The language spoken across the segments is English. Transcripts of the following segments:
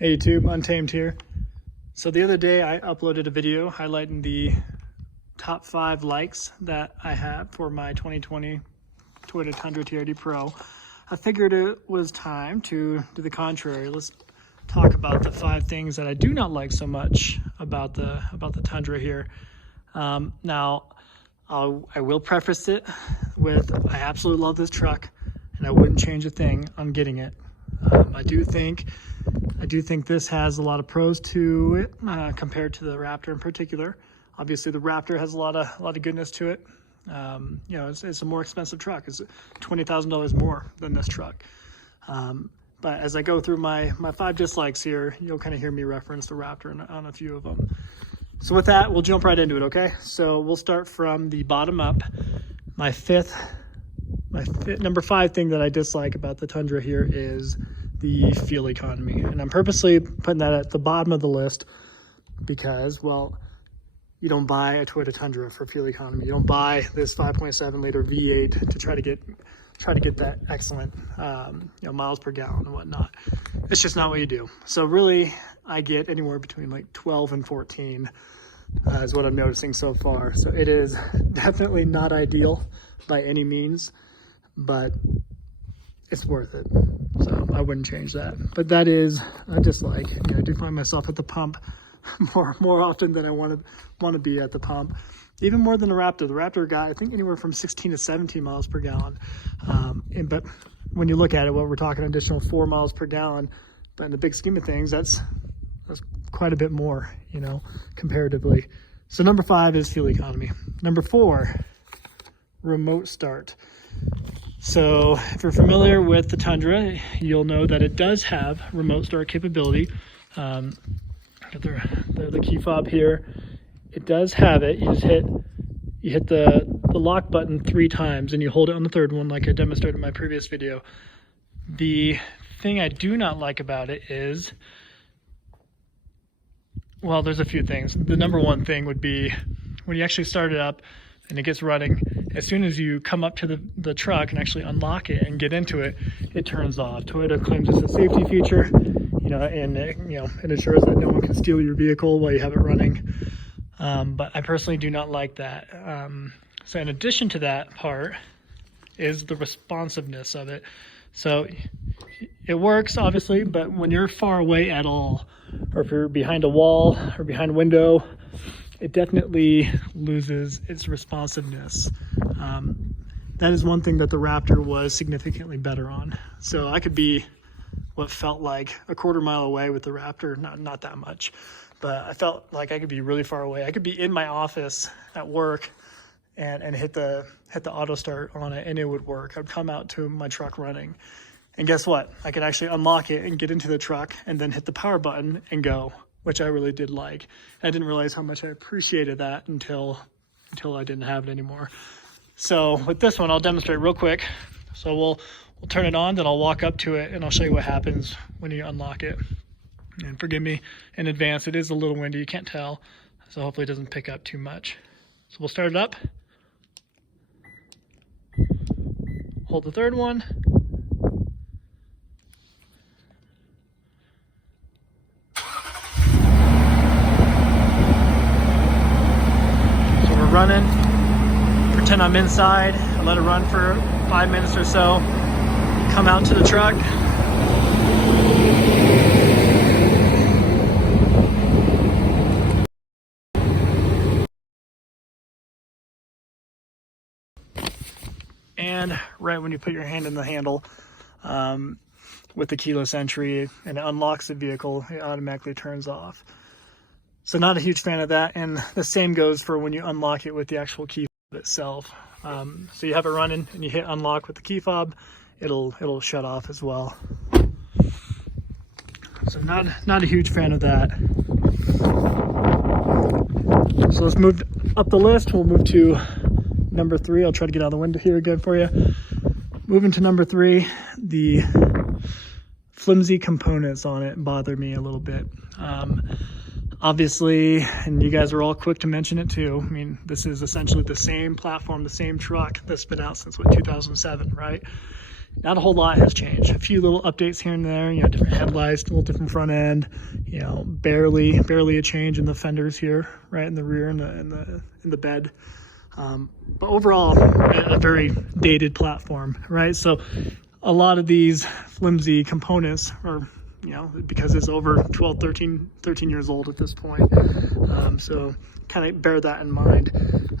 Hey YouTube, Untamed here. So the other day I uploaded a video highlighting the top 5 likes that I have for my 2020 Toyota Tundra TRD Pro. I figured it was time to do the contrary. Let's talk about the 5 things that I do not like so much about the Tundra here. Now, I will preface it with I absolutely love this truck and I wouldn't change a thing on getting it. I do think this has a lot of pros to it compared to the Raptor in particular. Obviously, the Raptor has a lot of goodness to it. You know, it's a more expensive truck. It's $20,000 more than this truck. But as I go through my 5 dislikes here, you'll kind of hear me reference the Raptor on a few of them. So with that, we'll jump right into it, okay? So we'll start from the bottom up. My number 5 thing that I dislike about the Tundra here is the fuel economy. And I'm purposely putting that at the bottom of the list because, well, you don't buy a Toyota Tundra for fuel economy. You don't buy this 5.7 liter V8 to try to get that excellent miles per gallon and whatnot. It's just not what you do. So really, I get anywhere between like 12 and 14 is what I'm noticing so far. So it is definitely not ideal by any means, but it's worth it. So I wouldn't change that. But that is a dislike. I do find myself at the pump more often than I want to be at the pump. Even more than the Raptor. The Raptor got, I think, anywhere from 16 to 17 miles per gallon. But when you look at it, well, we're talking an additional 4 miles per gallon. But in the big scheme of things, that's quite a bit more, comparatively. So number 5 is fuel economy. Number 4, remote start. So if you're familiar with the Tundra, you'll know that it does have remote start capability. Got the key fob here. It does have it. You hit the lock button 3 times and you hold it on the 3rd one like I demonstrated in my previous video. The thing I do not like about it is, well, there's a few things. The number 1 thing would be when you actually start it up and it gets running, as soon as you come up to the truck and actually unlock it and get into it, it turns off. Toyota claims it's a safety feature, and it ensures that no one can steal your vehicle while you have it running. But I personally do not like that. So in addition to that part is the responsiveness of it. So it works, obviously, but when you're far away at all, or if you're behind a wall or behind a window, it definitely loses its responsiveness. That is one thing that the Raptor was significantly better on. So I could be what felt like a quarter mile away with the Raptor, not that much, but I felt like I could be really far away. I could be in my office at work and hit the auto start on it and it would work. I'd come out to my truck running. And guess what? I could actually unlock it and get into the truck and then hit the power button and go, which I really did like. I didn't realize how much I appreciated that until I didn't have it anymore. So with this one, I'll demonstrate real quick. So we'll turn it on, then I'll walk up to it and I'll show you what happens when you unlock it. And forgive me in advance, it is a little windy, you can't tell. So hopefully it doesn't pick up too much. So we'll start it up. Hold the 3rd one. Running, pretend I'm inside, I let it run for 5 minutes or so, come out to the truck, and right when you put your hand in the handle with the keyless entry and it unlocks the vehicle, it automatically turns off. So not a huge fan of that, and the same goes for when you unlock it with the actual key fob itself. So you have it running and you hit unlock with the key fob, it'll shut off as well. So not a huge fan of that. So let's move up the list. We'll move to number 3. I'll try to get out of the window here again for you. Moving to number 3, the flimsy components on it bother me a little bit. Obviously, and you guys are all quick to mention it too, I mean, this is essentially the same platform, the same truck that's been out since, 2007, right? not a whole lot has changed. A few little updates here and there, you know, different headlights, a little different front end, you know, barely a change in the fenders here, right in the rear and in the bed. But overall, a very dated platform, right? So a lot of these flimsy components are, you know, because it's over 12, 13 years old at this point. So kind of bear that in mind.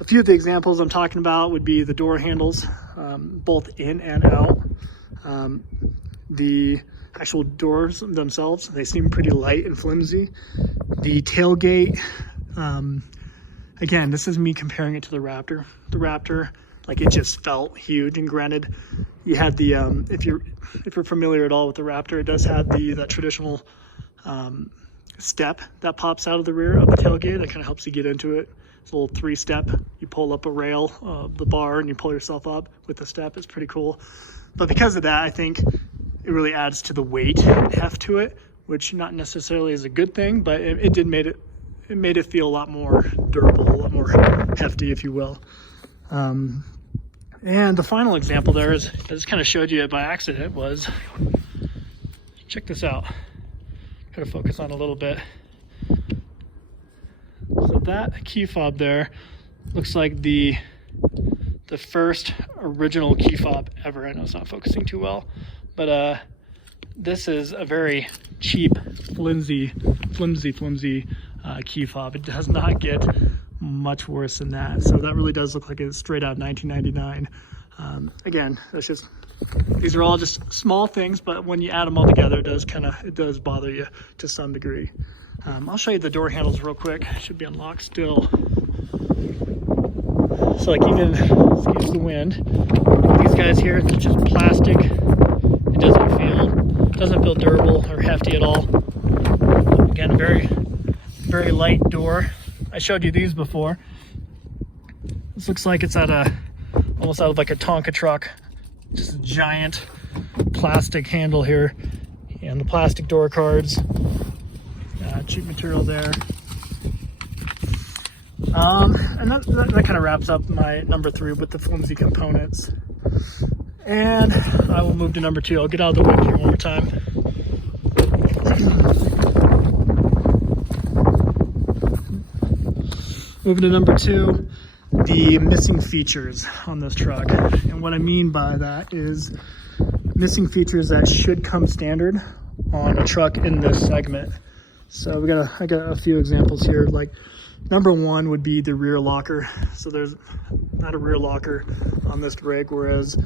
A few of the examples I'm talking about would be the door handles, both in and out. The actual doors themselves, they seem pretty light and flimsy. The tailgate, again, this is me comparing it to the Raptor. The Raptor, like, it just felt huge. And granted, you had the if you're familiar at all with the Raptor, it does have that traditional step that pops out of the rear of the tailgate that kind of helps you get into it. It's a little 3-step. You pull up a rail of the bar and you pull yourself up with the step. It's pretty cool. But because of that, I think it really adds to the weight and heft to it, which not necessarily is a good thing, but it made it feel a lot more durable, a lot more hefty, if you will. And the final example there is, I just kind of showed you it by accident, was, check this out. Try to focus on a little bit. So that key fob there looks like the first original key fob ever. I know it's not focusing too well, but this is a very cheap, flimsy key fob. It does not get much worse than that. So that really does look like it's straight out of 1999. Again, that's just, these are all just small things, but when you add them all together, it does bother you to some degree. I'll show you the door handles real quick. It should be unlocked still. So like, even, excuse the wind, these guys here, they're just plastic. It doesn't feel durable or hefty at all. Again, very light door. I showed you these before. This looks like it's almost out of like a Tonka truck. Just a giant plastic handle here, and the plastic door cards. Cheap material there. And that kind of wraps up my number 3 with the flimsy components. And I will move to number 2. I'll get out of the wind here one more time. Moving to number 2, the missing features on this truck. And what I mean by that is missing features that should come standard on a truck in this segment. So I got a few examples here. Like, number 1 would be the rear locker. So there's not a rear locker on this rig, whereas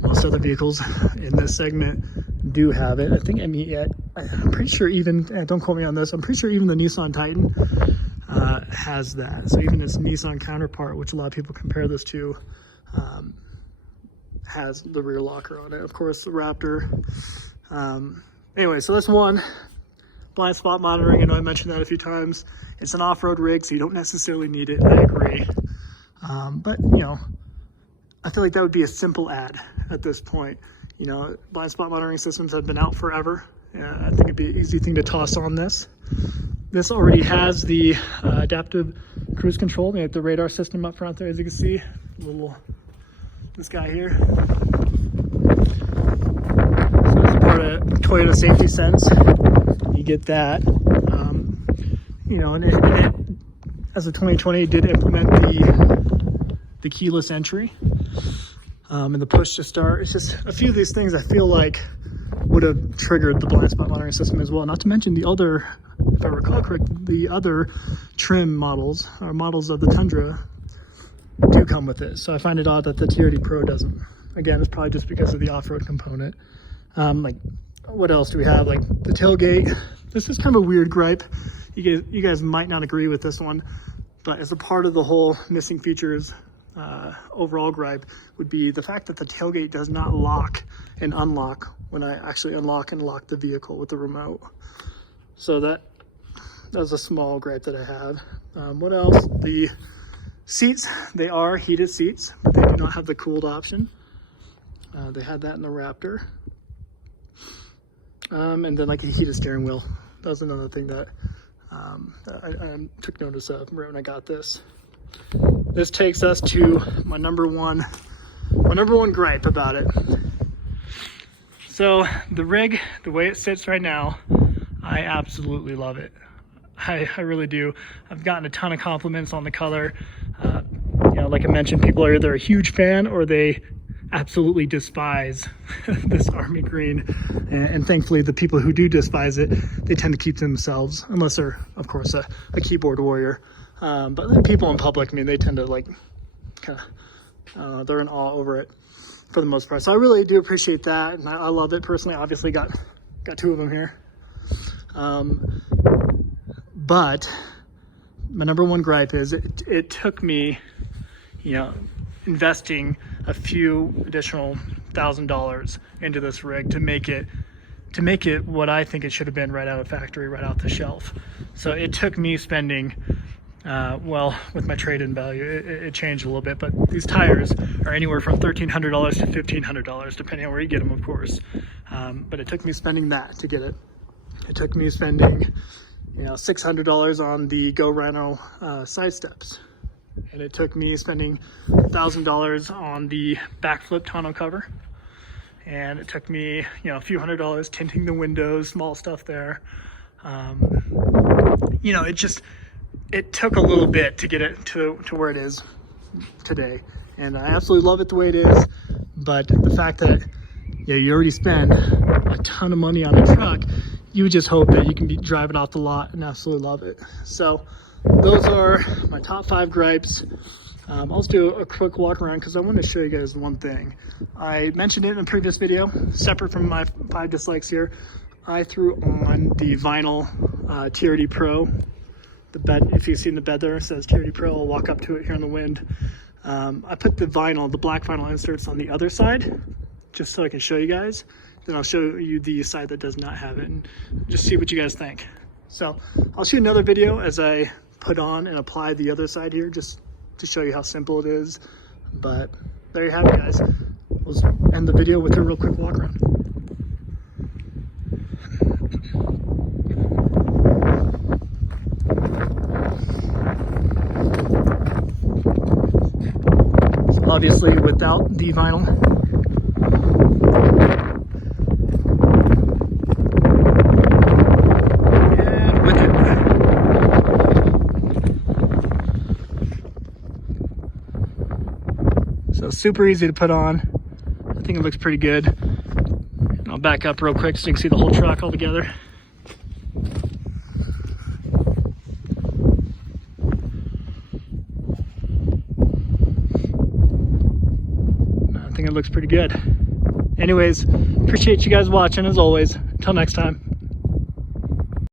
most other vehicles in this segment do have it. I'm pretty sure even, don't quote me on this, I'm pretty sure even the Nissan Titan has that. So even its Nissan counterpart, which a lot of people compare this to, has the rear locker on it. Of course, the Raptor. Anyway, so that's 1. Blind spot monitoring, I know I mentioned that a few times. It's an off-road rig, so you don't necessarily need it, I agree. But, you know, I feel like that would be a simple add at this point. You know, blind spot monitoring systems have been out forever. I think it'd be an easy thing to toss on this. This already has the adaptive cruise control, the radar system up front there, as you can see. This guy here. So it's part of Toyota Safety Sense. You get that. You know, and it, as of 2020, it did implement the keyless entry and the push to start. It's just a few of these things I feel like would have triggered the blind spot monitoring system as well. Not to mention the other, if I recall correctly, the other trim models or models of the Tundra do come with it. So I find it odd that the TRD Pro doesn't. Again, it's probably just because of the off-road component. Like, what else do we have? Like the tailgate. This is kind of a weird gripe. You guys might not agree with this one, but as a part of the whole missing features overall gripe would be the fact that the tailgate does not lock and unlock when I actually unlock and lock the vehicle with the remote. So that's a small gripe that I have. What else? The seats, they are heated seats, but they do not have the cooled option. They had that in the Raptor. And then like a heated steering wheel. That was another thing that I took notice of right when I got this. This takes us to my number one gripe about it. So the rig, the way it sits right now, I absolutely love it. I really do. I've gotten a ton of compliments on the color. You know, like I mentioned, people are either a huge fan or they absolutely despise this army green. And thankfully, the people who do despise it, they tend to keep to themselves, unless they're, of course, a keyboard warrior. But the people in public, I mean, they tend to like, kind of, they're in awe over it for the most part. So I really do appreciate that, and I love it personally. Obviously, got two of them here. But my number one gripe is it took me, you know, investing a few additional $1,000 into this rig to make it what I think it should have been right out of factory, right out the shelf. So it took me spending, well, with my trade-in value, it changed a little bit, but these tires are anywhere from $1,300 to $1,500, depending on where you get them, of course. But it took me spending that to get it. It took me spending, you know, $600 on the Go Rhino side steps. And it took me spending $1,000 on the backflip tonneau cover. And it took me, you know, a few $100s tinting the windows, small stuff there. You know, it took a little bit to get it to where it is today. And I absolutely love it the way it is. But the fact that, yeah, you already spend a ton of money on a truck, you would just hope that you can drive it off the lot and absolutely love it. So those are my top 5 gripes. I'll just do a quick walk around because I want to show you guys one thing. I mentioned it in a previous video, separate from my 5 dislikes here. I threw on the vinyl TRD Pro. The bed, if you've seen the bed there, it says TRD Pro. I'll walk up to it here in the wind. I put the vinyl, the black vinyl inserts on the other side, just so I can show you guys. Then I'll show you the side that does not have it and just see what you guys think. So I'll shoot another video as I put on and apply the other side here, just to show you how simple it is. But there you have it, guys. We'll end the video with a real quick walk around. So obviously without the vinyl, so super easy to put on. I think it looks pretty good. And I'll back up real quick so you can see the whole truck all together. I think it looks pretty good. Anyways, appreciate you guys watching as always. Until next time.